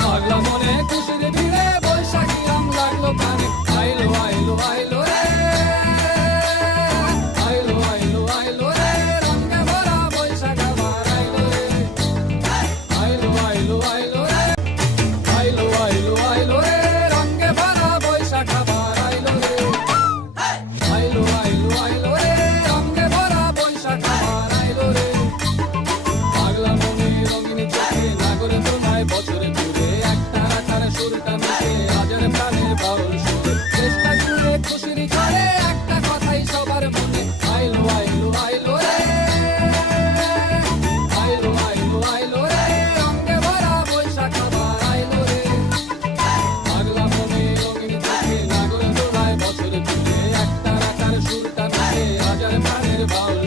পাগলা মনে খুশির ভিড়ে বৈশাখী রং লাগলো কানে। আইলো আইলো আইলো রে, আইলো আইলো আইলো রে, রঙে ভরা বৈশাখ আবার আইলো রে। আইলো আইলো আইলো রে, আইলো আইলো আইলো রে, রঙে ভরা বৈশাখ আবার আইলো রে। আইলো আইলো আইলো রে, রঙে ভরা বৈশাখ আবার আইলো রে। পাগলা মনে রঙিন চোখে নাগরে তোমায় বছরে ঘুরে, একটা রাখার সুরটা মিশে আজের প্রাণের বাউল সুরে। চেষ্টা জুড়ে খুশির ঝড়ে একটা কথাই সবার মনে। আইলো আইলো আইলো রে, আইলো আইলো আইলো রে, রঙে ভরা বৈশাখ আবার আইলো রে। পাগলা মনে রঙিন চোখে নাগরে তোমায় বছরে ঘুরে, একটা রাখার সুরটা মিশে আজের প্রাণের বাউল